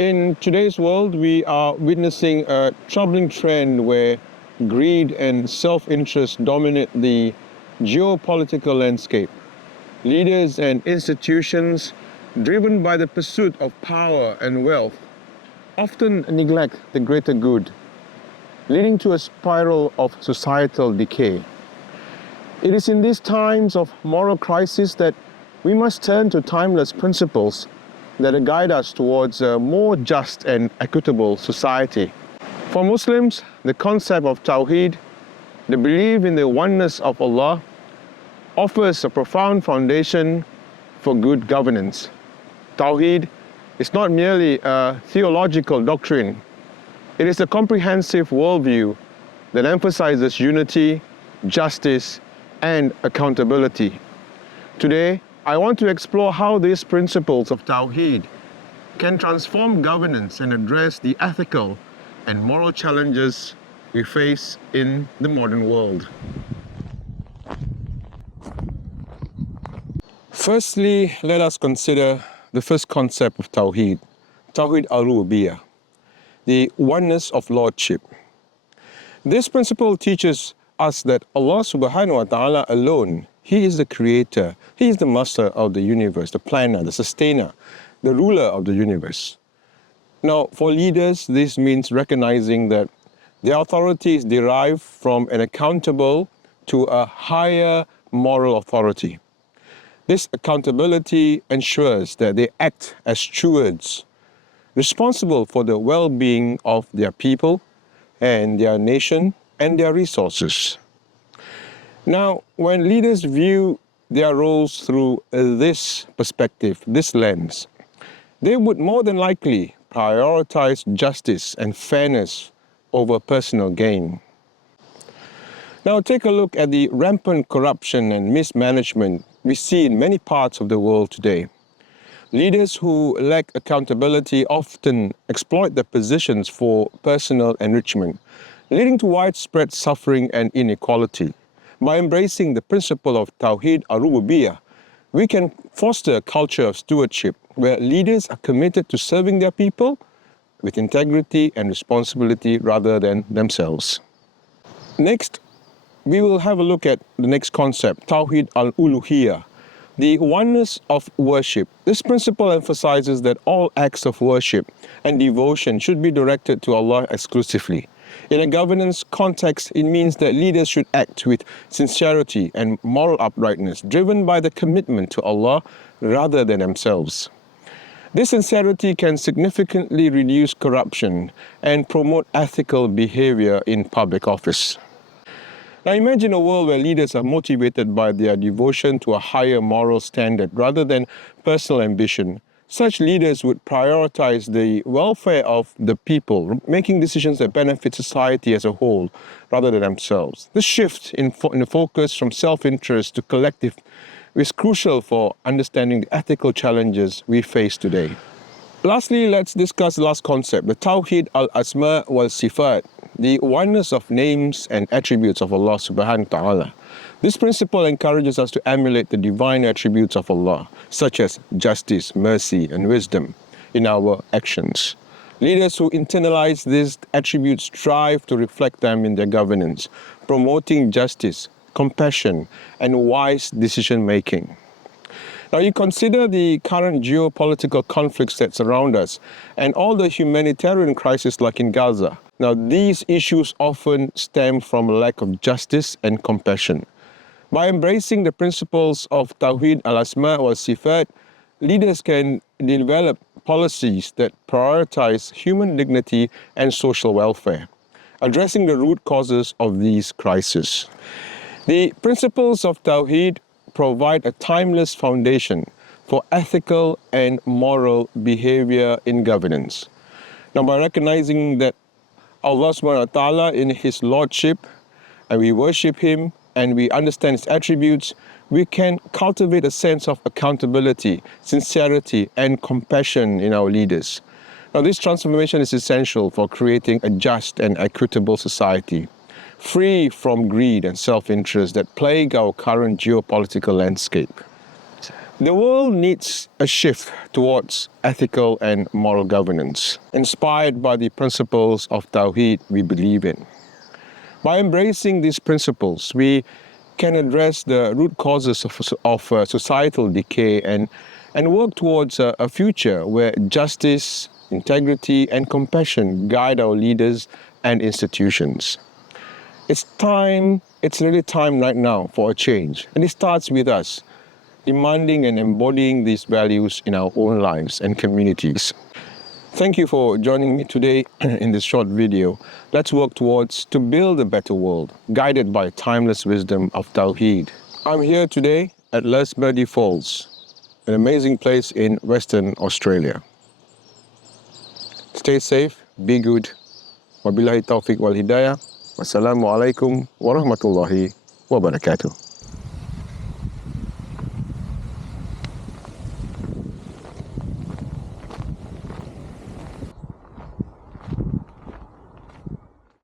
In today's world, we are witnessing a troubling trend where greed and self-interest dominate the geopolitical landscape. Leaders and institutions, driven by the pursuit of power and wealth, often neglect the greater good, leading to a spiral of societal decay. It is in these times of moral crisis that we must turn to timeless principles that guide us towards a more just and equitable society. For Muslims, the concept of Tawheed, the belief in the oneness of Allah, offers a profound foundation for good governance. Tawheed is not merely a theological doctrine. It is a comprehensive worldview that emphasizes unity, justice, and accountability. Today, I want to explore how these principles of Tawheed can transform governance and address the ethical and moral challenges we face in the modern world. Firstly, let us consider the first concept of Tawheed, Tawheed al-Ruboobiyyah, the oneness of lordship. This principle teaches us that Allah subhanahu wa ta'ala alone, He is the creator, He is the master of the universe, the planner, the sustainer, the ruler of the universe. Now, for leaders, this means recognizing that their authority is derived from an accountable to a higher moral authority. This accountability ensures that they act as stewards, responsible for the well-being of their people and their nation and their resources. Now, when leaders view their roles through this perspective, this lens, they would more than likely prioritize justice and fairness over personal gain. Now, take a look at the rampant corruption and mismanagement we see in many parts of the world today. Leaders who lack accountability often exploit their positions for personal enrichment, leading to widespread suffering and inequality. By embracing the principle of Tawheed al-Ruboobiyyah, we can foster a culture of stewardship where leaders are committed to serving their people with integrity and responsibility rather than themselves. Next, we will have a look at the next concept, Tawheed al-Uloohiyyah, the oneness of worship. This principle emphasizes that all acts of worship and devotion should be directed to Allah exclusively. In a governance context, it means that leaders should act with sincerity and moral uprightness, driven by the commitment to Allah rather than themselves. This sincerity can significantly reduce corruption and promote ethical behavior in public office. Now imagine a world where leaders are motivated by their devotion to a higher moral standard rather than personal ambition. Such leaders would prioritize the welfare of the people, making decisions that benefit society as a whole rather than themselves. This shift in the focus from self-interest to collective is crucial for understanding the ethical challenges we face today. Lastly, let's discuss the last concept, the Tawheed al-Asma wal-Sifat, the oneness of names and attributes of Allah subhanahu wa ta'ala. This principle encourages us to emulate the divine attributes of Allah, such as justice, mercy, and wisdom in our actions. Leaders who internalize these attributes strive to reflect them in their governance, promoting justice, compassion, and wise decision-making. Now, you consider the current geopolitical conflicts that surround us and all the humanitarian crises like in Gaza. Now, these issues often stem from a lack of justice and compassion. By embracing the principles of Tawheed al-Asma wal-Sifat, leaders can develop policies that prioritize human dignity and social welfare, addressing the root causes of these crises. The principles of Tawheed provide a timeless foundation for ethical and moral behavior in governance. Now, by recognizing that Allah subhanahu wa ta'ala in His Lordship, and we worship Him, and we understand His attributes, we can cultivate a sense of accountability, sincerity, and compassion in our leaders. Now, this transformation is essential for creating a just and equitable society, free from greed and self-interest that plague our current geopolitical landscape. The world needs a shift towards ethical and moral governance, inspired by the principles of Tawheed we believe in. By embracing these principles, we can address the root causes of societal decay and work towards a future where justice, integrity, and compassion guide our leaders and institutions. It's really time right now for a change, and it starts with us, demanding and embodying these values in our own lives and communities. Thank you for joining me today in this short video. Let's work to build a better world, guided by timeless wisdom of Tawheed. I'm here today at Lesbody Falls, an amazing place in Western Australia. Stay safe, be good. Wabillahi taufiq wal hidayah. Wassalamu alaikum warahmatullahi wabarakatuh.